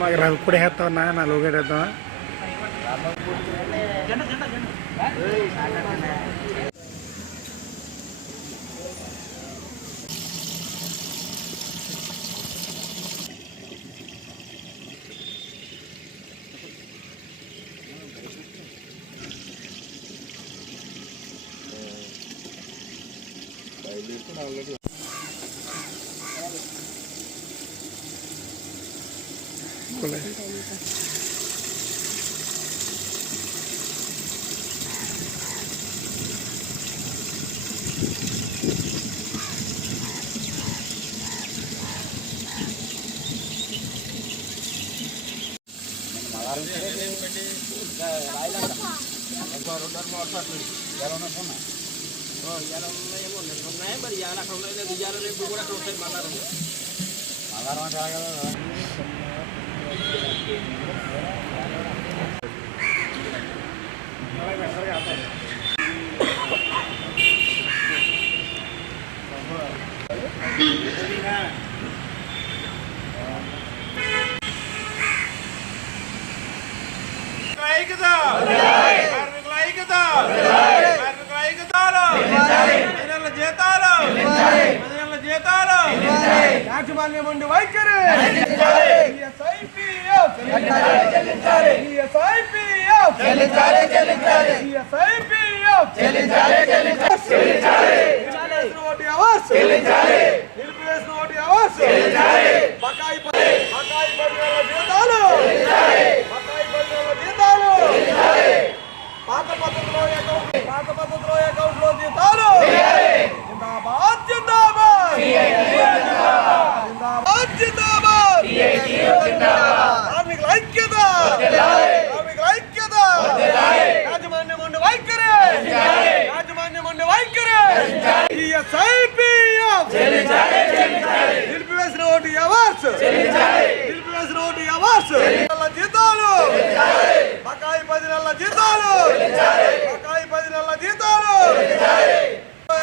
మాకు రవిపూడి వేస్తామన్నా నలుగు వేద్దాం. యాజమాన్యముండి వైఖరి పాత పద్ధతిలో అకౌంట్లో జీతాలు కార్మికుల ఐక్యత యాజమాన్యముండి వైఖరి నిలిపివేసిన ఓటు అవార్డ్స్ జీతాలు బకాయి 10 నెలల జీతాలు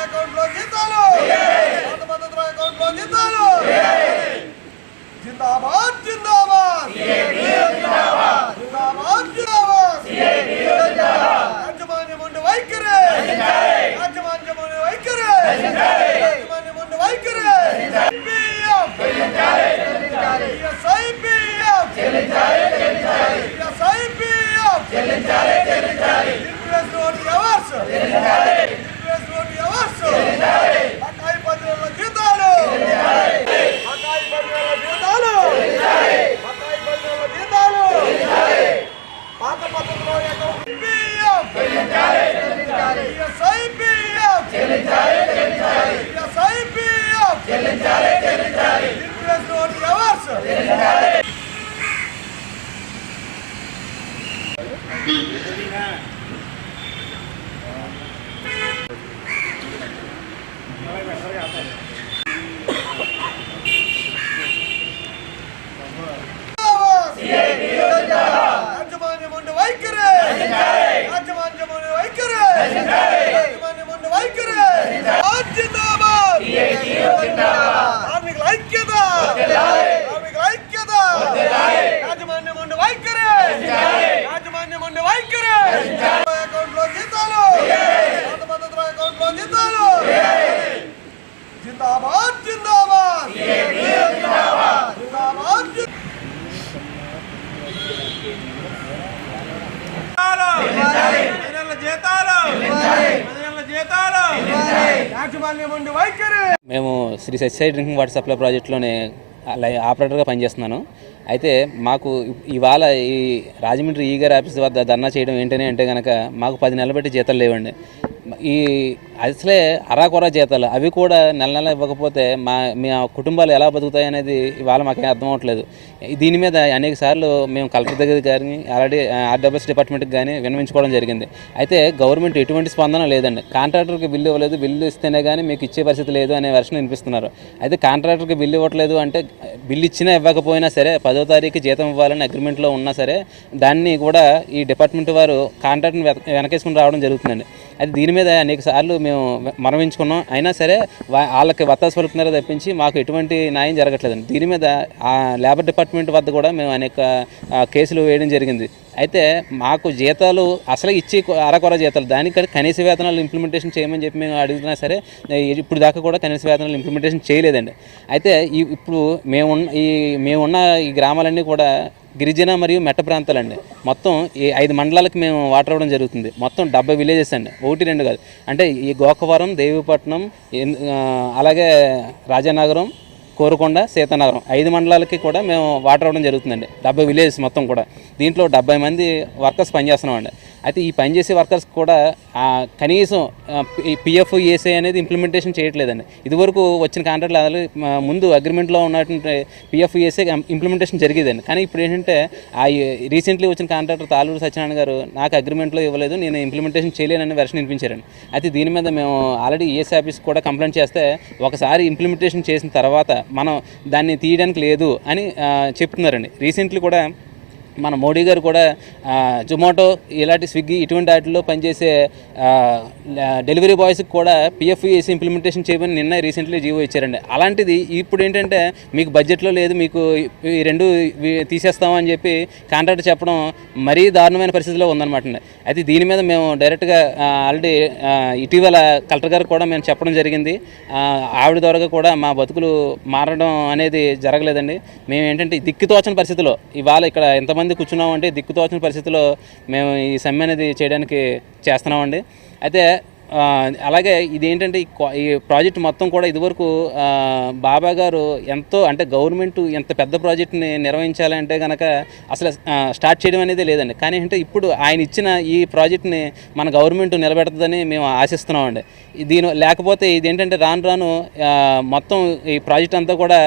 అకౌంట్లో జీతాలు పాత పద్ధతిలో అకౌంట్లో జీతాలు జిందాబాద్ యాజమాన్యముండి వైఖరి కార్మికుల ఐక్యత యాజమాన్యముండి వైఖరి అకౌంట్లో జీతాలు పాత పద్ధతిలో అకౌంట్లో జీతాలు జిందాబాద్ యాజమాన్యముండి వైఖరి. మేము Shri Sathya Sai drinking water supply ప్రాజెక్టులోనే ఆపరేటర్గా పనిచేస్తున్నాను. అయితే మాకు ఇవాళ ఈ రాజమండ్రి ఈగర్ ఆఫీస్ వద్ద ధర్నా చేయడం ఏంటని అంటే కనుక మాకు 10 నెలలు బట్టి జీతాలు లేవండి. ఈ అసలే అరాకొర జీతాలు అవి కూడా నెల ఇవ్వకపోతే మీ కుటుంబాలు ఎలా బతుకుతాయి అనేది ఇవాళ మాకేం అర్థం అవ్వట్లేదు. దీని మీద అనేక సార్లు మేము కలెక్టర్ దగ్గర కానీ ఆల్రెడీ ఆర్డబ్ల్యూఎస్ డిపార్ట్మెంట్కి కానీ విన్నవించుకోవడం జరిగింది. అయితే గవర్నమెంట్ ఎటువంటి స్పందన లేదండి. కాంట్రాక్టర్కి బిల్లు ఇవ్వలేదు, బిల్లు ఇస్తేనే కానీ మీకు ఇచ్చే పరిస్థితి లేదు అనే వెర్షన్ వినిపిస్తున్నారు. అయితే కాంట్రాక్టర్కి బిల్లు ఇవ్వట్లేదు అంటే బిల్లు ఇచ్చినా ఇవ్వకపోయినా సరే 10 10వ తారీఖు జీతం ఇవ్వాలని అగ్రిమెంట్లో ఉన్నా సరే దాన్ని కూడా ఈ డిపార్ట్మెంట్ వారు కాంట్రాక్ట్ని వెనకేసుకుని రావడం జరుగుతుందండి. అది దీని మీద అనేక సార్లు మేము మనవించుకున్నాం, అయినా సరే వాళ్ళకి వత్తాసు పలుకుతున్నారో తప్పించి మాకు ఎటువంటి న్యాయం జరగట్లేదండి. దీని మీద ఆ లేబర్ డిపార్ట్మెంట్ వద్ద కూడా మేము అనేక కేసులు వేయడం జరిగింది. అయితే మాకు జీతాలు అసలు ఇచ్చి అరకొర జీతాలు, దానికంటే కనీస వేతనాలు ఇంప్లిమెంటేషన్ చేయమని చెప్పి మేము అడుగుతున్నా సరే ఇప్పుడు దాకా కూడా కనీస వేతనాలు ఇంప్లిమెంటేషన్ చేయలేదండి. అయితే ఇప్పుడు మేమున్న ఈ గ్రామాలన్నీ కూడా గిరిజన మరియు మెట్ట ప్రాంతాలండి. మొత్తం ఈ 5 మండలాలకు మేము వాటర్ ఇవ్వడం జరుగుతుంది. మొత్తం 70 విలేజెస్ అండి, 1-2 కాదు. అంటే ఈ గోకవరం, దేవీపట్నం, అలాగే రాజానగరం, కోరుకొండ, సీతానగరం 5 మండలాలకి కూడా మేము వాటర్ ఇవ్వడం జరుగుతుందండి. 70 విలేజెస్ మొత్తం కూడా. దీంట్లో 70 మంది వర్కర్స్ పనిచేస్తున్నామండి. అయితే ఈ పనిచేసే వర్కర్స్ కూడా కనీసం ఈ పిఎఫ్ ఏసీ అనేది ఇంప్లిమెంటేషన్ చేయట్లేదండి. ఇదివరకు వచ్చిన కాంట్రాక్ట్లు ముందు అగ్రిమెంట్లో ఉన్నటువంటి పిఎఫ్ ఏసీ ఇంప్లిమెంటేషన్ జరిగేదండి. కానీ ఇప్పుడు ఏంటంటే రీసెంట్లీ వచ్చిన కాంట్రాక్టర్ తాలూరు సత్యనారాయణ గారు నాకు అగ్రిమెంట్లో ఇవ్వలేదు, నేను ఇంప్లిమెంటేషన్ చేయలేనని వెర్షన్ వినిపించారండి. అయితే దీని మీద మేము ఆల్రెడీ ఈఎస్ ఆఫీస్ కూడా కంప్లైంట్ చేస్తే ఒకసారి ఇంప్లిమెంటేషన్ చేసిన తర్వాత మనం దాన్ని తీయడానికి లేదు అని చెప్తున్నారండి. రీసెంట్లీ కూడా మన మోడీ గారు కూడా జొమాటో ఇలాంటి స్విగ్గీ ఇటువంటి వాటిల్లో పనిచేసే డెలివరీ బాయ్స్కి కూడా పిఎఫ్ ఏసీ ఇంప్లిమెంటేషన్ చేయమని నిన్న రీసెంట్లీ జీవో ఇచ్చారండి. అలాంటిది ఇప్పుడు ఏంటంటే మీకు బడ్జెట్లో లేదు, మీకు ఈ 2 తీసేస్తామని చెప్పి కాంట్రాక్ట్ చెప్పడం మరీ దారుణమైన పరిస్థితిలో ఉందన్నమాట అండి. అయితే దీని మీద మేము డైరెక్ట్గా ఆల్రెడీ ఇటీవల కలెక్టర్ గారు కూడా మేము చెప్పడం జరిగింది. ఆవిడ ద్వారా కూడా మా బతుకులు మారడం అనేది జరగలేదండి. మేము ఏంటంటే దిక్కుతోచని పరిస్థితిలో ఇవాళ ఇక్కడ ఎంతమంది కూర్చున్నామంటే దిక్కుతోచని పరిస్థితిలో మేము ఈ సమ్మె అనేది చేయడానికి చేస్తున్నామండి. అయితే అలాగే ఇది ఏంటంటే ఈ ప్రాజెక్ట్ మొత్తం కూడా ఇదివరకు బాబా గారు ఎంతో అంటే గవర్నమెంట్ ఎంత పెద్ద ప్రాజెక్ట్ని నిర్వహించాలంటే కనుక అసలు స్టార్ట్ చేయడం అనేది లేదండి. కానీ అంటే ఇప్పుడు ఆయన ఇచ్చిన ఈ ప్రాజెక్ట్ని మన గవర్నమెంట్ నిలబెడుతుందని మేము ఆశిస్తున్నామండి. లేకపోతే ఇది ఏంటంటే రాను మొత్తం ఈ ప్రాజెక్ట్ అంతా కూడా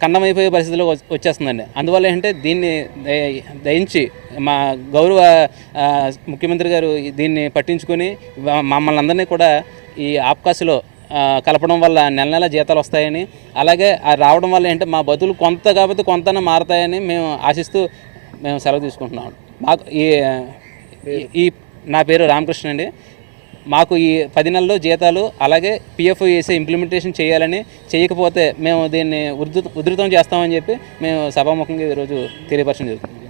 ఖండమైపోయే పరిస్థితిలో వచ్చేస్తుందండి. అందువల్ల ఏంటంటే దీన్ని దయించి మా గౌరవ ముఖ్యమంత్రి గారు దీన్ని పట్టించుకొని మమ్మల్ని అందరినీ కూడా ఈ ఆప్కాస్లో కలపడం వల్ల నెల జీతాలు వస్తాయని, అలాగే రావడం వల్ల ఏంటంటే మా బతులు కొంత కాకపోతే కొంత మారతాయని మేము ఆశిస్తూ మేము సెలవు తీసుకుంటున్నాం. మాకు నా పేరు రామకృష్ణ అండి. మాకు ఈ 10 నెలల్లో జీతాలు అలాగే పిఎఫ్ ఏసీ ఇంప్లిమెంటేషన్ చేయాలని, చేయకపోతే మేము దీన్ని ఉధృతం చేస్తామని చెప్పి మేము సభాముఖంగా ఈరోజు తెలియపరచడం జరుగుతుంది.